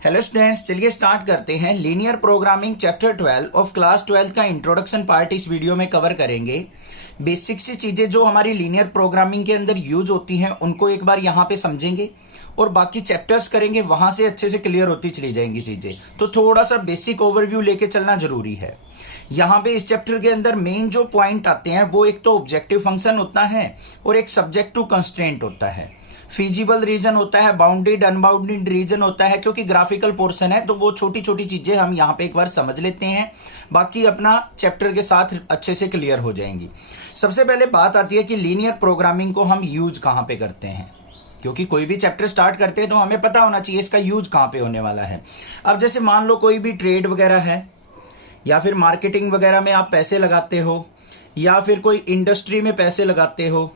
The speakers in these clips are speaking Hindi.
हेलो स्टूडेंट्स, चलिए स्टार्ट करते हैं। Linear programming chapter 12 of class 12 का इंट्रोडक्शन पार्ट इस वीडियो में कवर करेंगे। बेसिक सी चीजें जो हमारी लीनियर प्रोग्रामिंग के अंदर यूज होती हैं उनको एक बार यहाँ पे समझेंगे और बाकी चैप्टर्स करेंगे, वहां से अच्छे से क्लियर होती चली जाएंगी चीजें। तो थोड़ा सा बेसिक ओवरव्यू लेके चलना जरूरी है। यहाँ पे इस चैप्टर के अंदर मेन जो पॉइंट आते हैं वो एक तो ऑब्जेक्टिव फंक्शन होता है और एक सब्जेक्ट टू कंस्ट्रेंट होता है। फिजिबल रीजन होता है, बाउंडेड अनबाउंडेड रीजन होता है। क्योंकि ग्राफिकल पोर्शन है तो वो छोटी छोटी चीजें हम यहाँ पे एक बार समझ लेते हैं, बाकी अपना चैप्टर के साथ अच्छे से क्लियर हो जाएंगी। सबसे पहले बात आती है कि लीनियर प्रोग्रामिंग को हम यूज कहाँ पे करते हैं, क्योंकि कोई भी चैप्टर स्टार्ट करते हैं तो हमें पता होना चाहिए इसका यूज कहाँ पे होने वाला है। अब जैसे मान लो कोई भी ट्रेड वगैरह है या फिर मार्केटिंग वगैरह में आप पैसे लगाते हो या फिर कोई इंडस्ट्री में पैसे लगाते हो,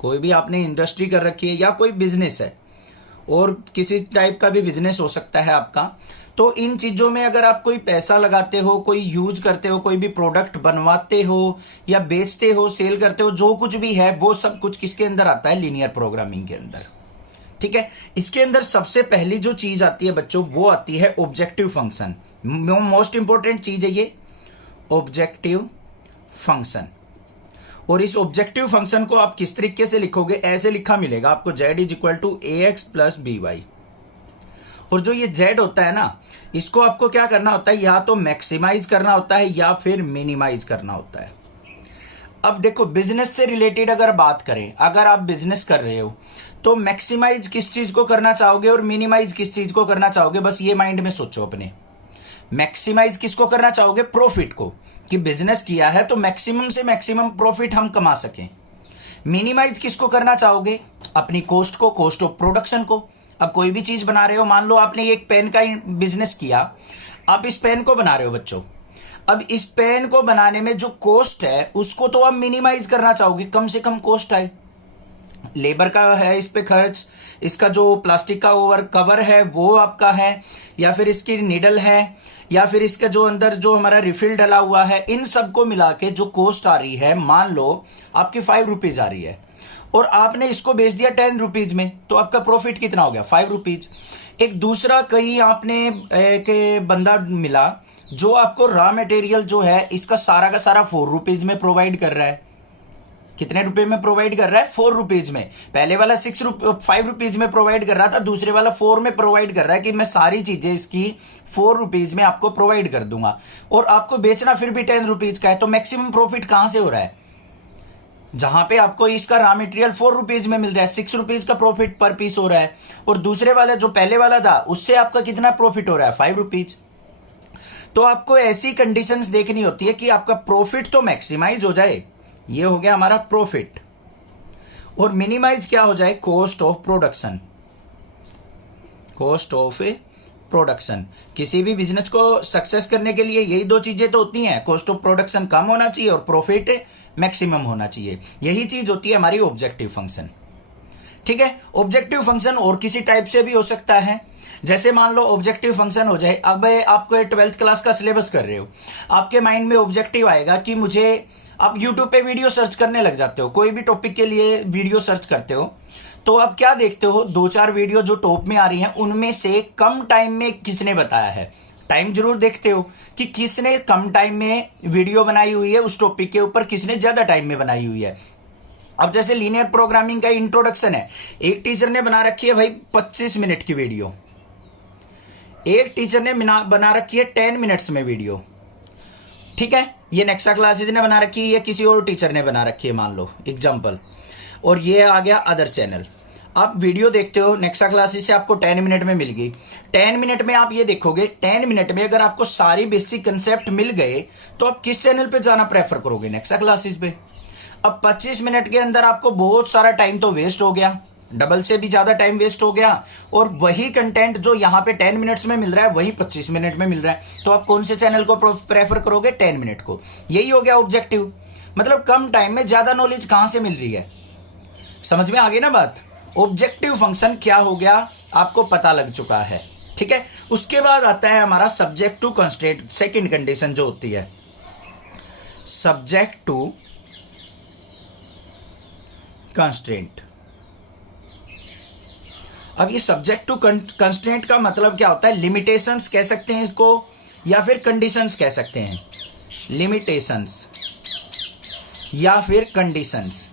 कोई भी आपने इंडस्ट्री कर रखी है या कोई बिजनेस है और किसी टाइप का भी बिजनेस हो सकता है आपका, तो इन चीजों में अगर आप कोई पैसा लगाते हो, कोई यूज करते हो, कोई भी प्रोडक्ट बनवाते हो या बेचते हो, सेल करते हो, जो कुछ भी है वो सब कुछ किसके अंदर आता है? लीनियर प्रोग्रामिंग के अंदर। ठीक है, इसके अंदर सबसे पहली जो चीज आती है बच्चों वो आती है ऑब्जेक्टिव फंक्शन। मोस्ट इंपॉर्टेंट चीज है ये ऑब्जेक्टिव फंक्शन। और इस ऑब्जेक्टिव फंक्शन को आप किस तरीके से लिखोगे? ऐसे लिखा मिलेगा आपको, z is equal to A X plus B Y. और जो ये z होता है ना, इसको आपको क्या करना होता है? या तो मैक्सिमाइज करना होता है या फिर मिनिमाइज करना होता है। अब देखो, बिजनेस से रिलेटेड अगर बात करें, अगर आप बिजनेस कर रहे हो तो मैक्सिमाइज किस चीज को करना चाहोगे और मिनिमाइज किस चीज को करना चाहोगे? बस ये माइंड में सोचो अपने। मैक्सिमाइज किसको करना चाहोगे? प्रॉफिट को, कि बिजनेस किया है तो मैक्सिमम से मैक्सिमम प्रॉफिट हम कमा सकें। मिनिमाइज किसको करना चाहोगे? अपनी कॉस्ट को, कॉस्ट ऑफ प्रोडक्शन को। अब कोई भी चीज बना रहे हो, मान लो आपने एक पेन का बिजनेस किया, आप इस पेन को बना रहे हो बच्चों। अब इस पेन को बनाने में जो कॉस्ट है उसको तो आप मिनिमाइज करना चाहोगे, कम से कम कॉस्ट आए। लेबर का है इस पे खर्च, इसका जो प्लास्टिक का ओवर कवर है वो आपका है, या फिर इसकी नीडल है, या फिर इसका जो अंदर जो हमारा रिफिल डला हुआ है, इन सबको मिला के जो कॉस्ट आ रही है, मान लो आपकी 5 रुपीज आ रही है और आपने इसको बेच दिया 10 रुपीज में, तो आपका प्रॉफिट कितना हो गया? 5 रुपीज। एक दूसरा कहीं आपने एक बंदा मिला जो आपको रॉ मटेरियल जो है इसका सारा का सारा 4 रुपीज में प्रोवाइड कर रहा है। कितने रुपए में प्रोवाइड कर रहा है? 4 रुपीज में। पहले वाला 5 रुपीज में प्रोवाइड कर रहा था, दूसरे वाला 4 में प्रोवाइड कर रहा है कि मैं सारी चीजें इसकी 4 रुपीज में आपको प्रोवाइड कर दूंगा, और आपको बेचना फिर भी 10 रुपीज का है। तो मैक्सिमम प्रॉफिट कहां से हो रहा है? जहां पे आपको इसका रॉ मटेरियल 4 रुपीज में मिल रहा है, 6 रुपीज का प्रॉफिट पर पीस हो रहा है, और दूसरे वाला जो पहले वाला था उससे आपका कितना प्रॉफिट हो रहा है? 5 रुपीज। तो आपको ऐसी कंडीशंस देखनी होती है कि आपका प्रॉफिट तो मैक्सिमाइज हो जाए, ये हो गया हमारा प्रॉफिट, और मिनिमाइज क्या हो जाए? Cost of production. Cost of production. किसी भी बिजनेस को सक्सेस करने के लिए यही दो चीजें तो होती हैं, कॉस्ट ऑफ प्रोडक्शन कम होना चाहिए और प्रॉफिट मैक्सिमम होना चाहिए। यही चीज होती है हमारी ऑब्जेक्टिव फंक्शन। ठीक है, ऑब्जेक्टिव फंक्शन और किसी टाइप से भी हो सकता है। जैसे मान लो ऑब्जेक्टिव फंक्शन हो जाए, अब आप 12th क्लास का सिलेबस कर रहे हो, आपके माइंड में ऑब्जेक्टिव आएगा कि मुझे, आप यूट्यूब पे वीडियो सर्च करने लग जाते हो, कोई भी टॉपिक के लिए वीडियो सर्च करते हो, तो अब क्या देखते हो? 2-4 वीडियो जो टॉप में आ रही हैं उनमें से कम टाइम में किसने बताया है। टाइम जरूर देखते हो कि किसने कम टाइम में वीडियो बनाई हुई है, उस टॉपिक के ऊपर किसने ज्यादा टाइम में बनाई हुई है। अब जैसे लीनियर प्रोग्रामिंग का इंट्रोडक्शन है, एक टीचर ने बना रखी है भाई 25 मिनट की वीडियो, एक टीचर ने बना रखी है 10 मिनट्स में वीडियो। ठीक है, ये नेक्सा क्लासेज ने बना रखी है या किसी और टीचर ने बना रखी है, मान लो एग्जांपल, और ये आ गया अदर चैनल। आप वीडियो देखते हो, नेक्सा क्लासेस से आपको 10 मिनट में मिल गई। 10 मिनट में आप ये देखोगे, 10 मिनट में अगर आपको सारी बेसिक कंसेप्ट मिल गए तो आप किस चैनल पे जाना प्रेफर करोगे? नेक्सा क्लासेस पे। अब 25 मिनट के अंदर आपको बहुत सारा टाइम तो वेस्ट हो गया, डबल से भी ज्यादा टाइम वेस्ट हो गया, और वही कंटेंट जो यहां पे 10 मिनट्स में मिल रहा है वही 25 मिनट में मिल रहा है, तो आप कौन से चैनल को प्रेफर करोगे? 10 मिनट को। यही हो गया ऑब्जेक्टिव। मतलब कम टाइम में ज्यादा नॉलेज कहां से मिल रही है? समझ में आ गई ना बात? ऑब्जेक्टिव फंक्शन क्या हो गया आपको पता लग चुका है। ठीक है, उसके बाद आता है हमारा subject to constraint. Second condition जो होती है सब्जेक्ट टू कंस्ट्रेंट। अब ये सब्जेक्ट टू कंस्ट्रेंट का मतलब क्या होता है? लिमिटेशंस कह सकते हैं इसको या फिर कंडीशंस कह सकते हैं। लिमिटेशंस या फिर कंडीशंस।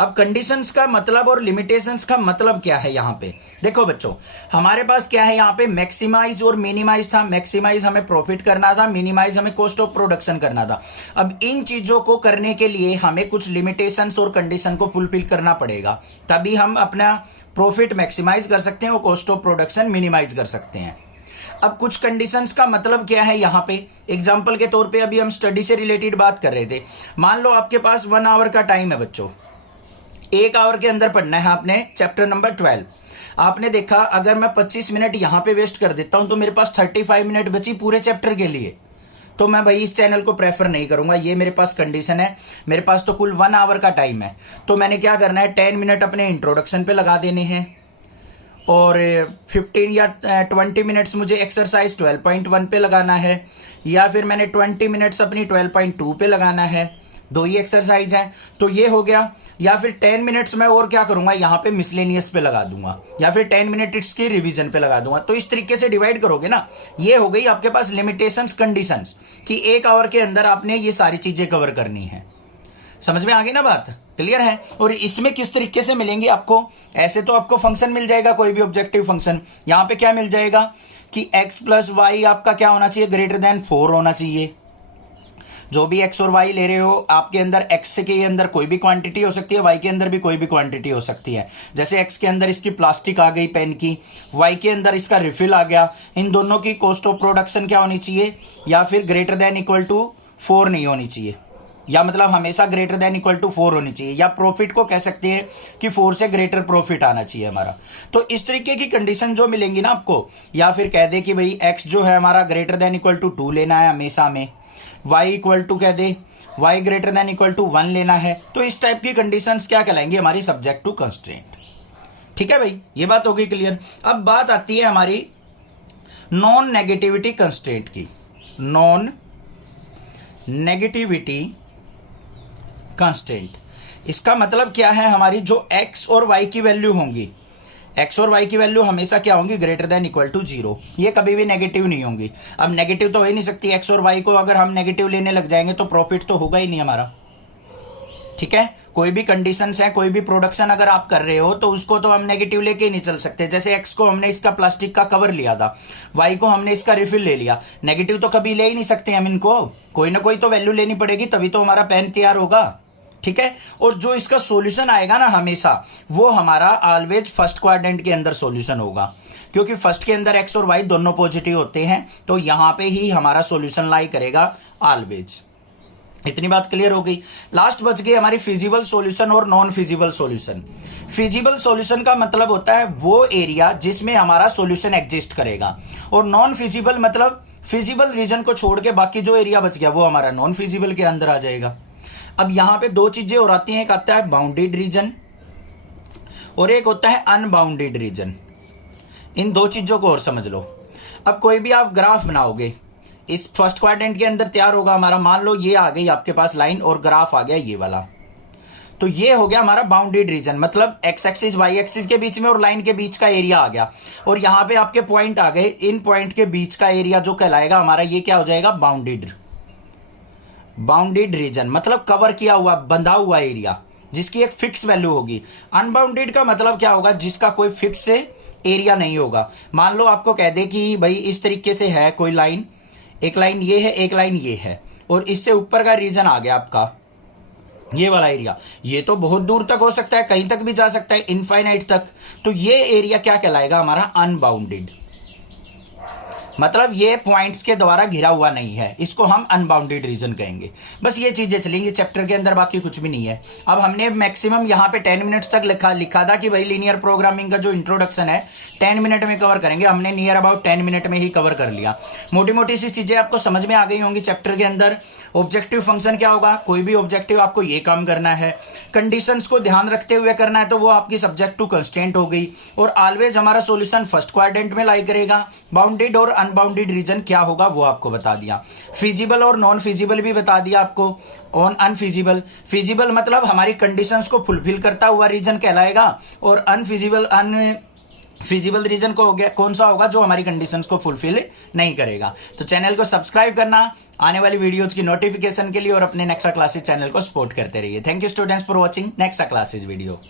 अब कंडीशंस का मतलब और लिमिटेशंस का मतलब क्या है? यहां पे देखो बच्चों, हमारे पास क्या है? यहां पे मैक्सिमाइज और मिनिमाइज था। मैक्सिमाइज हमें प्रॉफिट करना था, मिनिमाइज हमें कॉस्ट ऑफ प्रोडक्शन करना था। अब इन चीजों को करने के लिए हमें कुछ लिमिटेशंस और कंडीशन को फुलफिल करना पड़ेगा, तभी हम अपना प्रॉफिट मैक्सिमाइज कर सकते हैं और कॉस्ट ऑफ प्रोडक्शन मिनिमाइज कर सकते हैं। अब कुछ कंडीशंस का मतलब क्या है? यहां पे एग्जांपल के तौर पे अभी हम स्टडी से रिलेटेड बात कर रहे थे। मान लो आपके पास 1 आवर का टाइम है बच्चों, 1 आवर के अंदर पढ़ना है आपने चैप्टर नंबर 12। आपने देखा अगर मैं 25 मिनट यहां पे वेस्ट कर देता हूं तो मेरे पास 35 मिनट बची पूरे चैप्टर के लिए। तो मैं भाई इस चैनल को प्रेफर नहीं करूंगा, ये मेरे पास कंडीशन है। मेरे पास तो कुल 1 आवर का टाइम है, तो मैंने क्या करना है? 10 मिनट अपने इंट्रोडक्शन पे लगा देने हैं और 15 या 20 मिनट्स मुझे एक्सरसाइज 12.1 पे लगाना है, या फिर मैंने 20 मिनट्स अपनी 12.2 पे लगाना है। 2 ही एक्सरसाइज है, तो ये हो गया। या फिर 10 मिनट्स में और क्या करूंगा? यहां पे मिसलेनियस पे लगा दूंगा, या फिर 10 मिनट्स की रिवीजन पे लगा दूंगा। तो इस तरीके से डिवाइड करोगे ना, ये हो गई आपके पास लिमिटेशंस, कंडीशंस कि 1 आवर के अंदर आपने ये सारी चीजें कवर करनी है। समझ में आ गई ना बात? क्लियर है? और इसमें किस तरीके से मिलेंगे आपको? ऐसे तो आपको फंक्शन मिल जाएगा, कोई भी ऑब्जेक्टिव फंक्शन। यहां पे क्या मिल जाएगा कि x प्लस वाई आपका क्या होना चाहिए? ग्रेटर देन 4 होना चाहिए। जो भी x और y ले रहे हो, आपके अंदर x के अंदर कोई भी क्वांटिटी हो सकती है, y के अंदर भी कोई भी क्वांटिटी हो सकती है। जैसे x के अंदर इसकी प्लास्टिक आ गई पेन की, y के अंदर इसका रिफिल आ गया। इन दोनों की कॉस्ट ऑफ प्रोडक्शन क्या होनी चाहिए? या फिर ग्रेटर देन इक्वल टू 4 नहीं होनी चाहिए, या मतलब हमेशा ग्रेटर देन इक्वल टू 4 होनी चाहिए, या प्रॉफिट को कह सकते हैं कि 4 से ग्रेटर प्रॉफिट आना चाहिए हमारा। तो इस तरीके की कंडीशन जो मिलेंगी ना आपको, या फिर कह दे कि भाई x जो है हमारा ग्रेटर देन इक्वल टू 2 लेना है हमेशा में, y इक्वल टू कह दे y greater than equal to 1 लेना है। तो इस टाइप की कंडीशंस क्या कहलाएंगी? हमारी सब्जेक्ट टू कंस्ट्रेंट। ठीक है भाई, ये बात हो गई क्लियर। अब बात आती है हमारी नॉन नेगेटिविटी कंस्ट्रेंट की। नॉन नेगेटिविटी कंस्ट्रेंट, इसका मतलब क्या है? हमारी जो x और y की वैल्यू होंगी, x और y की वैल्यू हमेशा क्या होंगी? Greater than equal to 0। ये कभी भी नेगेटिव नहीं होंगी। अब नेगेटिव तो हो ही नहीं सकती, x और y को अगर हम नेगेटिव लेने लग जाएंगे तो प्रॉफिट तो होगा ही नहीं हमारा। ठीक है? कोई भी कंडीशंस है, कोई भी प्रोडक्शन अगर आप कर रहे हो तो उसको तो हम नेगेटिव लेके ही नहीं चल सकते। जैसे x को हमने इसका प्लास्टिक का कवर लिया था, y को हमने इसका रिफिल ले लिया, नेगेटिव तो कभी ले ही नहीं सकते हम इनको। कोई ना कोई तो वैल्यू लेनी पड़ेगी, तभी तो हमारा पेन तैयार होगा। ठीक है? और जो इसका सॉल्यूशन आएगा ना हमेशा, वो हमारा ऑलवेज फर्स्ट क्वाड्रेंट के अंदर सॉल्यूशन होगा, क्योंकि फर्स्ट के अंदर x और y दोनों पॉजिटिव होते हैं, तो यहां पे ही हमारा सॉल्यूशन लाई करेगा ऑलवेज। इतनी बात क्लियर हो गई। लास्ट बच गई हमारी फिजिबल सॉल्यूशन और non feasible solution. Feasible solution का मतलब होता है वो एरिया जिसमें हमारा सॉल्यूशन एग्जिस्ट करेगा, और नॉन फिजिबल मतलब फिजिबल रीजन को छोड़ के बाकी जो एरिया बच गया वो हमारा नॉन फिजिबल के अंदर आ जाएगा। अब यहां पे 2 चीजें और आती हैं, एक आता है बाउंडेड रीजन और एक होता है अनबाउंडेड रीजन। इन 2 चीजों को और समझ लो। अब कोई भी आप ग्राफ बनाओगे, इस फर्स्ट क्वाड्रेंट के अंदर तैयार होगा हमारा, मान लो ये आ गई आपके पास लाइन और ग्राफ आ गया ये वाला, तो ये हो गया हमारा बाउंडेड रीजन। मतलब एक्स एक्सिस वाई एक्सिस के बीच में और लाइन के बीच का एरिया आ गया, और यहां पे आपके पॉइंट आ गए, इन पॉइंट के बीच का एरिया जो कहलाएगा हमारा, ये क्या हो जाएगा? Bounded reason. मतलब कवर किया हुआ, बंधा हुआ एरिया जिसकी एक फिक्स वैल्यू होगी। अनबाउंडेड का मतलब क्या होगा? जिसका कोई फिक्स एरिया नहीं होगा। मान लो आपको कह दे कि भाई इस तरीके से है कोई लाइन, एक लाइन ये है, एक लाइन ये है, और इससे ऊपर का रीजन आ गया आपका ये वाला एरिया। ये तो बहुत दूर तक हो सकता है, कहीं तक भी जा सकता है, इनफाइनाइट तक। तो ये एरिया क्या कहलाएगा? हमारा अनबाउंडेड। मतलब ये पॉइंट्स के द्वारा घिरा हुआ नहीं है, इसको हम अनबाउंडेड रीजन कहेंगे। बस ये चीजें चलेंगी चैप्टर के अंदर, बाकी कुछ भी नहीं है। अब हमने मैक्सिमम यहाँ पे 10 मिनट्स तक लिखा था कि भाई लीनियर प्रोग्रामिंग का जो इंट्रोडक्शन है 10 मिनट में कवर करेंगे। हमने नियर अबाउट 10 मिनट में ही कवर कर लिया। मोटी मोटी सी चीजें आपको समझ में आ गई होंगी चैप्टर के अंदर। ऑब्जेक्टिव फंक्शन क्या होगा? कोई भी ऑब्जेक्टिव आपको ये काम करना है, कंडीशंस को ध्यान रखते हुए करना है, तो वो आपकी सब्जेक्ट टू कंस्ट्रेंट हो गई। और ऑलवेज हमारा सॉल्यूशन फर्स्ट क्वाड्रेंट में लाई करेगा। बाउंडेड और अनबाउंडेड रीजन क्या होगा वो आपको बता दिया। फिजिबल और नॉन फिजिबल भी बता दिया आपको। ऑन अनफिजिबल, फिजिबल मतलब हमारी कंडीशंस को फुलफिल करता हुआ रीजन कहलाएगा, और फिजिबल रीजन को हो गया कौन सा होगा, जो हमारी कंडीशंस को फुलफिल नहीं करेगा। तो चैनल को सब्सक्राइब करना आने वाली वीडियोज की नोटिफिकेशन के लिए, और अपने नेक्सा क्लासेस चैनल को सपोर्ट करते रहिए। Thank you students for watching Nexa classes video.